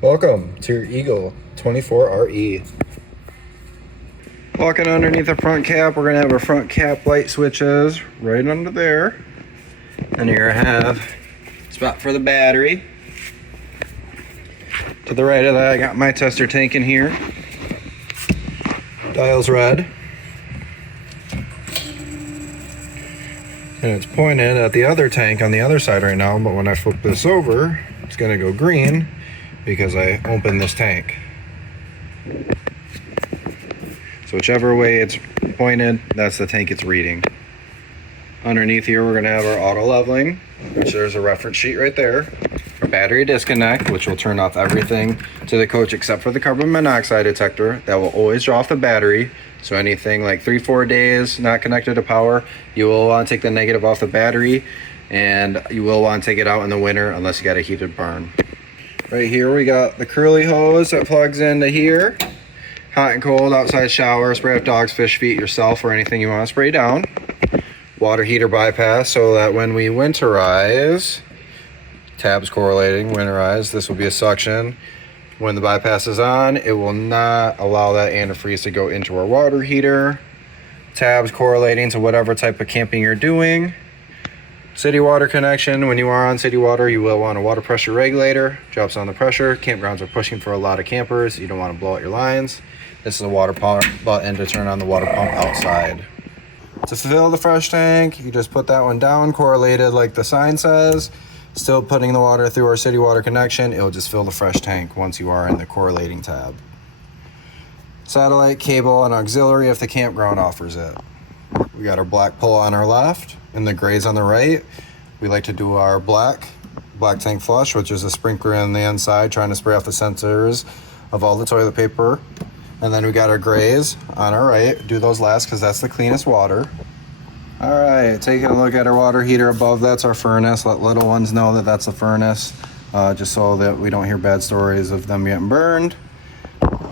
Welcome to your Eagle 24RE. Walking underneath the front cap, we're gonna have our front cap light switches right under there. And you're gonna have a spot for the battery. To the right of that, I got my tester tank in here. Dial's red. And it's pointed at the other tank on the other side right now, but when I flip this over, it's gonna go green because I opened this tank. So whichever way it's pointed, that's the tank it's reading. Underneath here, we're gonna have our auto leveling, which there's a reference sheet right there. Our battery disconnect, which will turn off everything to the coach except for the carbon monoxide detector. That will always draw off the battery. So anything like 3-4 days not connected to power, you will want to take the negative off the battery, and you will want to take it out in the winter unless you got a heated burn. Right here we got the curly hose that plugs into here. Hot and cold outside shower, spray off dogs, fish, feet, yourself, or anything you want to spray down. Water heater bypass so that when we winterize, tabs correlating, winterize, this will be a suction. When the bypass is on, it will not allow that antifreeze to go into our water heater. Tabs correlating to whatever type of camping you're doing. City water connection, when you are on city water, you will want a water pressure regulator. Drops on the pressure. Campgrounds are pushing for a lot of campers. You don't want to blow out your lines. This is a water pump button to turn on the water pump outside. To fill the fresh tank, you just put that one down, correlated like the sign says. Still putting the water through our city water connection, it will just fill the fresh tank once you are in the correlating tab. Satellite cable and auxiliary if the campground offers it. We got our black pole on our left and the grays on the right. We like to do our black tank flush, which is a sprinkler on the inside trying to spray off the sensors of all the toilet paper. And then we got our grays on our right. Do those last because that's the cleanest water. All right, taking a look at our water heater above, that's our furnace. Let little ones know that that's a furnace, just so that we don't hear bad stories of them getting burned.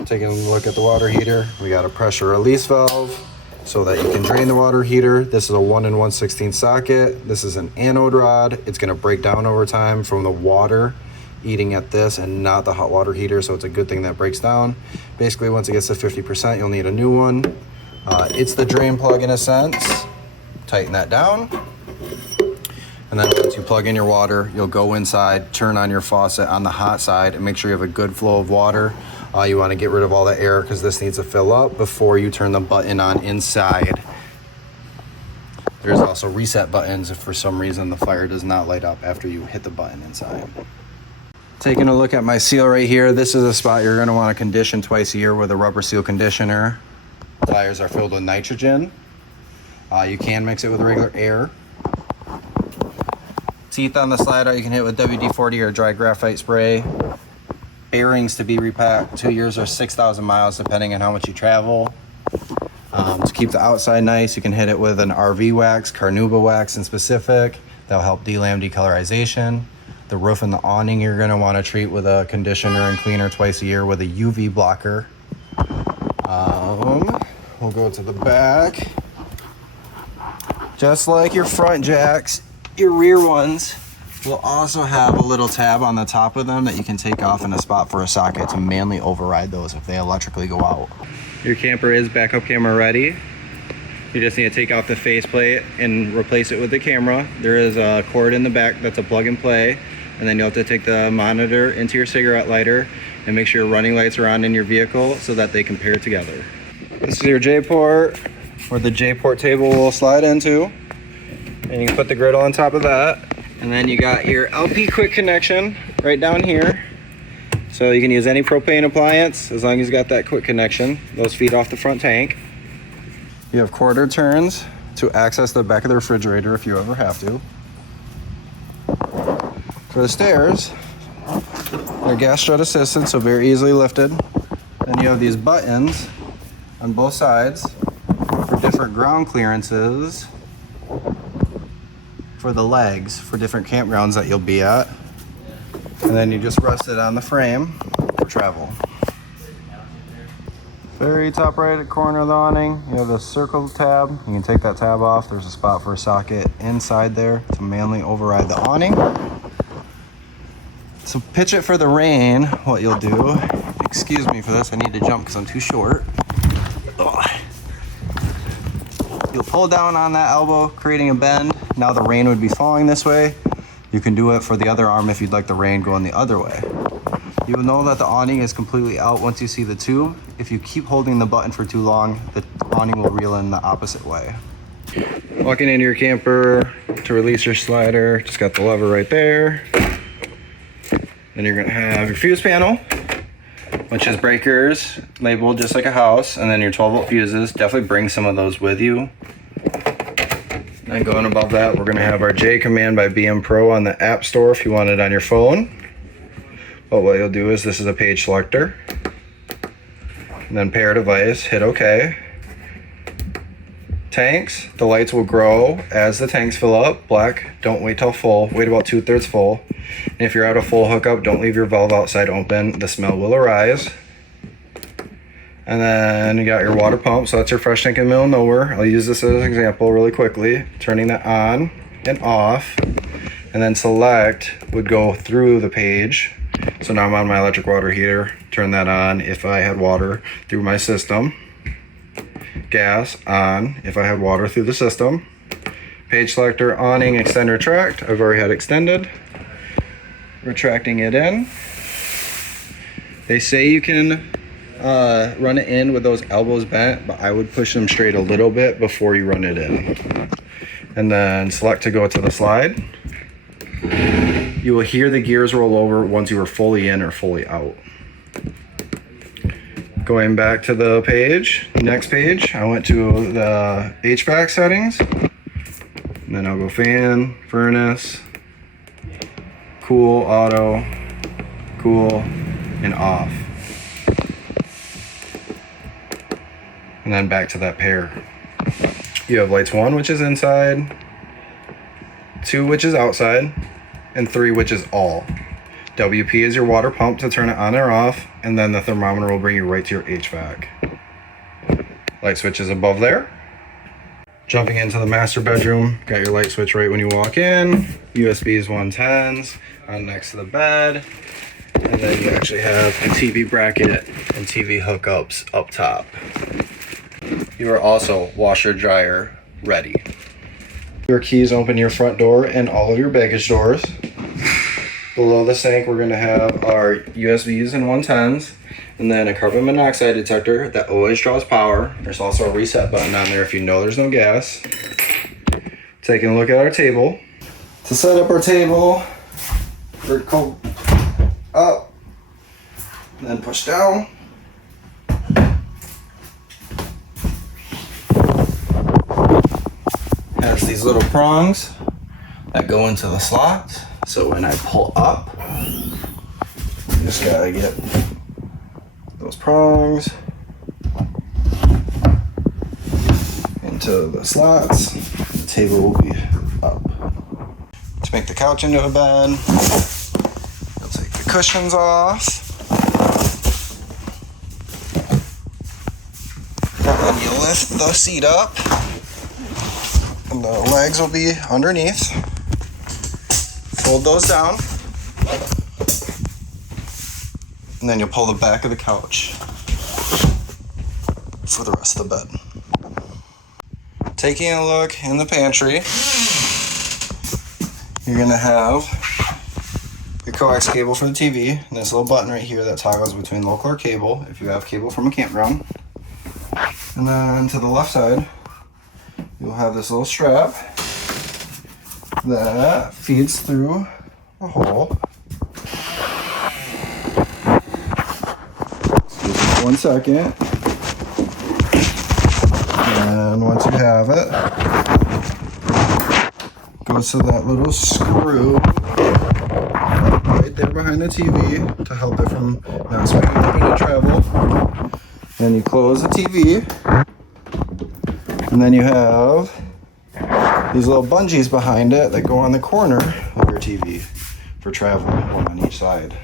Taking a look at the water heater, we got a pressure release valve so that you can drain the water heater. This is a 1 1/16 socket. This is an anode rod. It's gonna break down over time from the water eating at this and not the hot water heater, so it's a good thing that breaks down. Basically, once it gets to 50%, you'll need a new one. It's the drain plug in a sense. Tighten that down. And then once you plug in your water, you'll go inside, turn on your faucet on the hot side, and make sure you have a good flow of water. You want to get rid of all the air because this needs to fill up before you turn the button on inside. There's also reset buttons if for some reason the fire does not light up after you hit the button inside. Taking a look at my seal right here, this is a spot you're going to want to condition twice a year with a rubber seal conditioner. Tires are filled with nitrogen. You can mix it with regular air. Teeth on the slide out you can hit with WD-40 or dry graphite spray. Bearings to be repacked 2 years or 6,000 miles depending on how much you travel. To keep the outside nice, you can hit it with an RV wax, carnauba wax in specific. That'll help delam decolorization. The roof and the awning you're going to want to treat with a conditioner and cleaner twice a year with a UV blocker. We'll go to the back. Just like your front jacks, your rear ones will also have a little tab on the top of them that you can take off in a spot for a socket to manually override those if they electrically go out. Your camper is backup camera ready. You just need to take off the faceplate and replace it with the camera. There is a cord in the back that's a plug and play, and then you'll have to take the monitor into your cigarette lighter and make sure your running lights are on in your vehicle so that they can pair together. This is your J-port, where the J-port table will slide into, and you can put the griddle on top of that. And then you got your LP quick connection right down here. So you can use any propane appliance as long as you got that quick connection. Those feed off the front tank. You have quarter turns to access the back of the refrigerator if you ever have to. For the stairs, they're gas strut assisted, so very easily lifted. Then you have these buttons on both sides for different ground clearances for the legs for different campgrounds that you'll be at. And then you just rest it on the frame for travel. Very top right corner of the awning, you have a circle tab. You can take that tab off. There's a spot for a socket inside there to manually override the awning. So pitch it for the rain. What you'll do, excuse me for this, I need to jump because I'm too short. Ugh. You'll pull down on that elbow, creating a bend. Now the rain would be falling this way. You can do it for the other arm if you'd like the rain going the other way. You'll know that the awning is completely out once you see the tube. If you keep holding the button for too long, the awning will reel in the opposite way. Walking into your camper to release your slider, just got the lever right there. Then you're gonna have your fuse panel, which is breakers labeled just like a house, and then your 12-volt fuses. Definitely bring some of those with you. And going above that, we're gonna have our J Command by BM Pro on the App Store if you want it on your phone. But what you'll do is, this is a page selector. And then pair device, hit OK. Tanks, the lights will grow as the tanks fill up. Black, don't wait till full, wait about 2/3 full. And if you're at a full hookup, don't leave your valve outside open, the smell will arise. And then you got your water pump, so that's your fresh tank in the middle of nowhere. I'll use this as an example really quickly. Turning that on and off, and then select would go through the page. So now I'm on my electric water heater, turn that on if I had water through my system. Gas on if I had water through the system. Page selector, awning, extend, retract. I've already had extended. Retracting it in. They say you can run it in with those elbows bent, but I would push them straight a little bit before you run it in. And then select to go to the slide. You will hear the gears roll over once you are fully in or fully out. Going back to the page, next page, I went to the HVAC settings. And then I'll go fan, furnace, cool, auto, cool, and off. And then back to that pair. You have lights 1, which is inside, 2, which is outside, and 3, which is all. WP is your water pump to turn it on or off, and then the thermometer will bring you right to your HVAC. Light switch is above there. Jumping into the master bedroom, got your light switch right when you walk in. USBs 110s on next to the bed. And then you actually have a TV bracket and TV hookups up top. You are also washer dryer ready. Your keys open your front door and all of your baggage doors. Below the sink, we're going to have our USBs and 110s, and then a carbon monoxide detector that always draws power. There's also a reset button on there if you know there's no gas. Taking a look at our table. To set up our table, vertical up, and then push down. Has these little prongs that go into the slots. So when I pull up, you just gotta get those prongs into the slots. The table will be up. To make the couch into a bed, you'll take the cushions off. And then you lift the seat up, and the legs will be underneath. Fold those down, and then you'll pull the back of the couch for the rest of the bed. Taking a look in the pantry, you're gonna have your coax cable for the TV, and this little button right here that toggles between local or cable if you have cable from a campground. And then to the left side, you'll have this little strap that feeds through a hole. Just 1 second. And once you have it, goes to that little screw right there behind the TV to help it from not swinging up into travel. Then you close the TV, and then you have these little bungees behind it that go on the corner of your TV for travel, one on each side.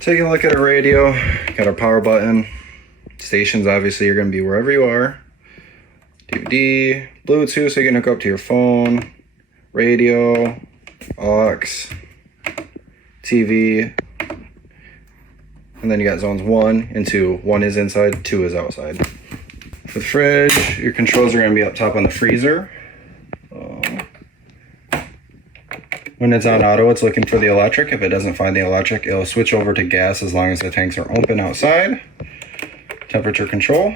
Taking a look at our radio, got our power button. Stations obviously are going to be wherever you are. DVD, Bluetooth so you can hook up to your phone, radio, aux, TV, and then you got zones 1 and 2. 1 is inside, 2 is outside. For the fridge, your controls are going to be up top on the freezer. When it's on auto, it's looking for the electric. If it doesn't find the electric, it'll switch over to gas as long as the tanks are open outside. Temperature control.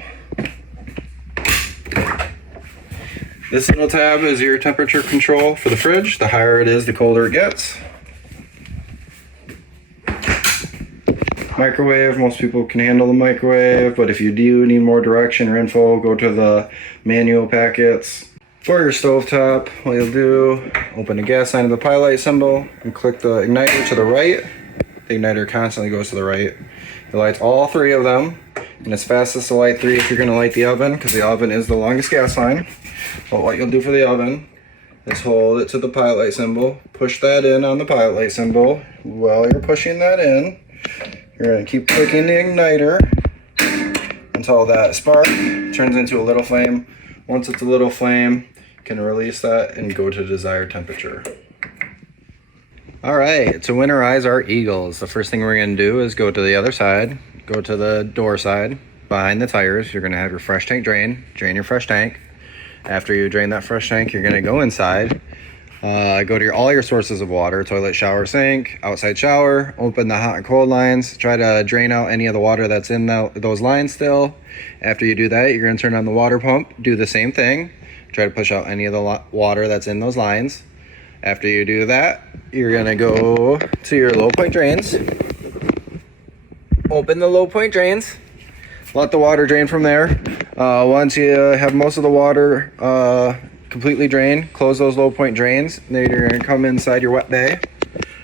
This little tab is your temperature control for the fridge. The higher it is, the colder it gets. Microwave, most people can handle the microwave, but if you do need more direction or info, go to the manual packets. For your stovetop, what you'll do, open the gas sign of the pilot symbol and click the igniter to the right. The igniter constantly goes to the right. It lights all 3 of them, and it's fastest to light 3 if you're going to light the oven, because the oven is the longest gas line. But what you'll do for the oven is hold it to the pilot light symbol, push that in on the pilot light symbol. While you're pushing that in, you're going to keep clicking the igniter until that spark turns into a little flame. Once it's a little flame, you can release that and go to desired temperature. All right, to winterize our Eagles, the first thing we're going to do is go to the other side, go to the door side, behind the tires. You're going to have your fresh tank drain your fresh tank. After you drain that fresh tank, you're going to go inside, go to all your sources of water, toilet, shower, sink, outside shower, open the hot and cold lines, try to drain out any of the water that's in those lines still. After you do that, you're going to turn on the water pump, do the same thing, try to push out any of the water that's in those lines. After you do that, you're going to go to your low point drains, open the low point drains, let the water drain from there. Once you have most of the water completely drained, close those low point drains. Then you're going to come inside your wet bay.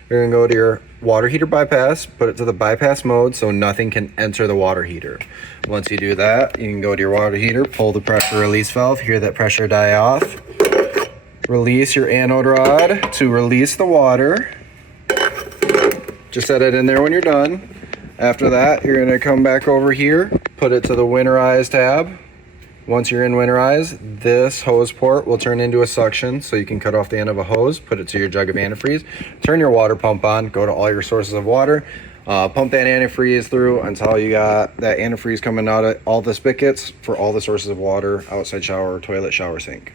You're going to go to your water heater bypass, put it to the bypass mode so nothing can enter the water heater. Once you do that, you can go to your water heater, pull the pressure release valve, hear that pressure die off. Release your anode rod to release the water. Just set it in there when you're done. After that, you're going to come back over here, put it to the winterize tab. Once you're in winterize, this hose port will turn into a suction, so you can cut off the end of a hose, put it to your jug of antifreeze, turn your water pump on, go to all your sources of water, pump that antifreeze through until you got that antifreeze coming out of all the spigots for all the sources of water, outside shower, toilet, shower, sink.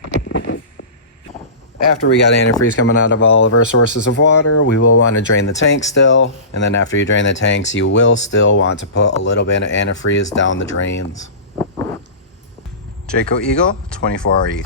After we got antifreeze coming out of all of our sources of water, we will want to drain the tank still. And then after you drain the tanks, you will still want to put a little bit of antifreeze down the drains. Jayco Eagle 24RE.